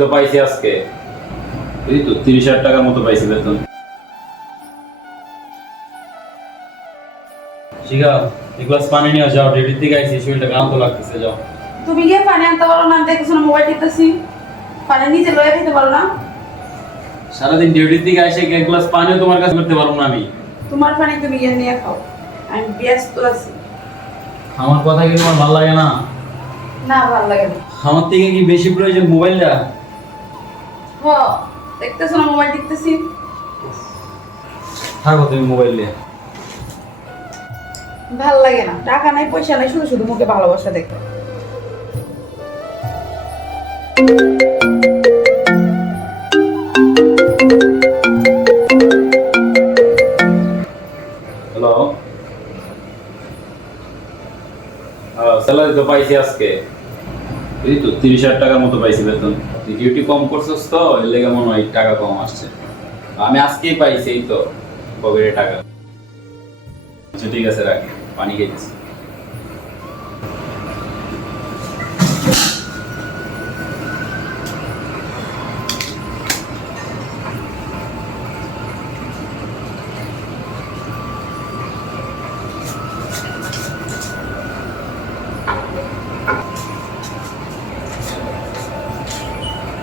তো পাইছি আজকে এই তো 30,000 টাকার মতো পাইছি বেতন। শিখা এক গ্লাস পানি নিয়ে যাও, ডিউটির দিকে আইছি, শরীরটা ক্লান্ত লাগতেছে, যাও। তুমি গিয়ে পানি আনতে পারো না? দেখতেছো না মোবাইল টিপতেছি, পানি নিজে লয়ে খেতে পারো না? সারাদিন ডিউটির দিকে এসে এক গ্লাস পানিও তোমার কাছে করতে পারবো না আমি। তোমার পানি তুমি গিয়ে নিয়ে খাও, আমি ব্যস্ত আছি। আমার কথা কি তোমার ভালো লাগে না? না, ভালো লাগে না। আমার থেকে কি বেশি প্রয়োজন মোবাইলটা? হ, দেখতেছো না মোবাইল টিপতেছি। থাকো তুমি মোবাইল নিয়ে। ভাল লাগে না, টাকা নাই পয়সা নাই, শুধু শুধু মুখে ভালোবাসা দেখো। হ্যালো, স্যালারি তো পাইছি আজকে এই তো 30,000 টাকার মতো পাইছি বেতন। ডিউটি কম করছস তো এর লেগে মনে হয় টাকা কম আসছে। আমি আজকেই পাইছি এই তো পকেটে টাকা। আচ্ছা ঠিক আছে, রাখ, পানি খেয়েছি।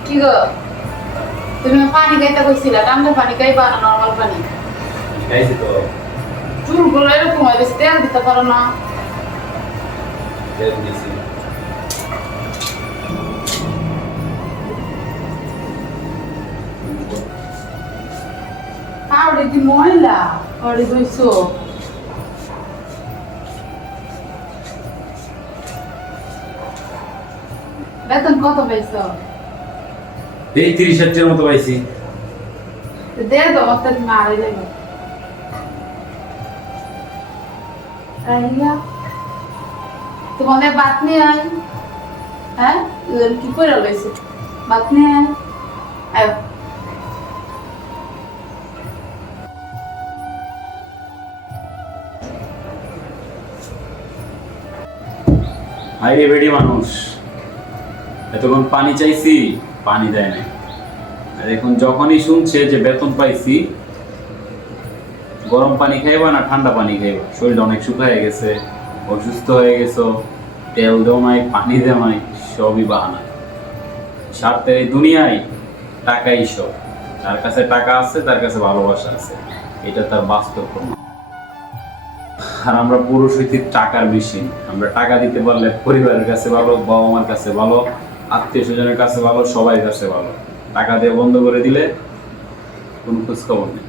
কি গো, তুমি না পানি খাইতে কইছিলা? ঠান্ডা পানি খাইবা না নরমাল পানি? খাইছি তো। চুলগুলো এরকম হয়, বেশি তেল দিতে পারো না? তেল দিয়েছি। আরে কি ময়লা, আরে বইছো। বেতন কত পাইছো? এই 30,000 মতো পাইছি। দে দাও, অর্থাৎ তুমি আড়াই দেবো। রাহিলা, তোমাদের বাত নিয়ে আয়। হ্যাঁ, কি করে লইছে? বাত নিয়ে আয়, আয়। হাইরে বেডি মানুষ, এতক্ষণ পানি চাইছি, পানি দেয় নাই। আর এখন যখনই শুনছে যে বেতন পাইছি, গরম পানি খাইবা না ঠান্ডা পানি খাইবা, শরীরটা অনেক শুকায় গেছে, অসুস্থ হয়ে গেছো, তেল দেও নাই, পানি দেও নাই, সবই বাহানা। স্বার্থের এই দুনিয়ায় টাকাই সব। যার কাছে টাকা আছে তার কাছে ভালোবাসা আছে, এটা তার বাস্তব প্রমাণ। আর আমরা পুরুষ হইতে টাকার মেশিন। আমরা টাকা দিতে পারলে পরিবারের কাছে ভালো, বাবা মার কাছে ভালো, আত্মীয় স্বজনের কাছে ভালো, সবাই কাছে ভালো। টাকা দিয়ে বন্ধ করে দিলে কোনো খোঁজ খবর নেই।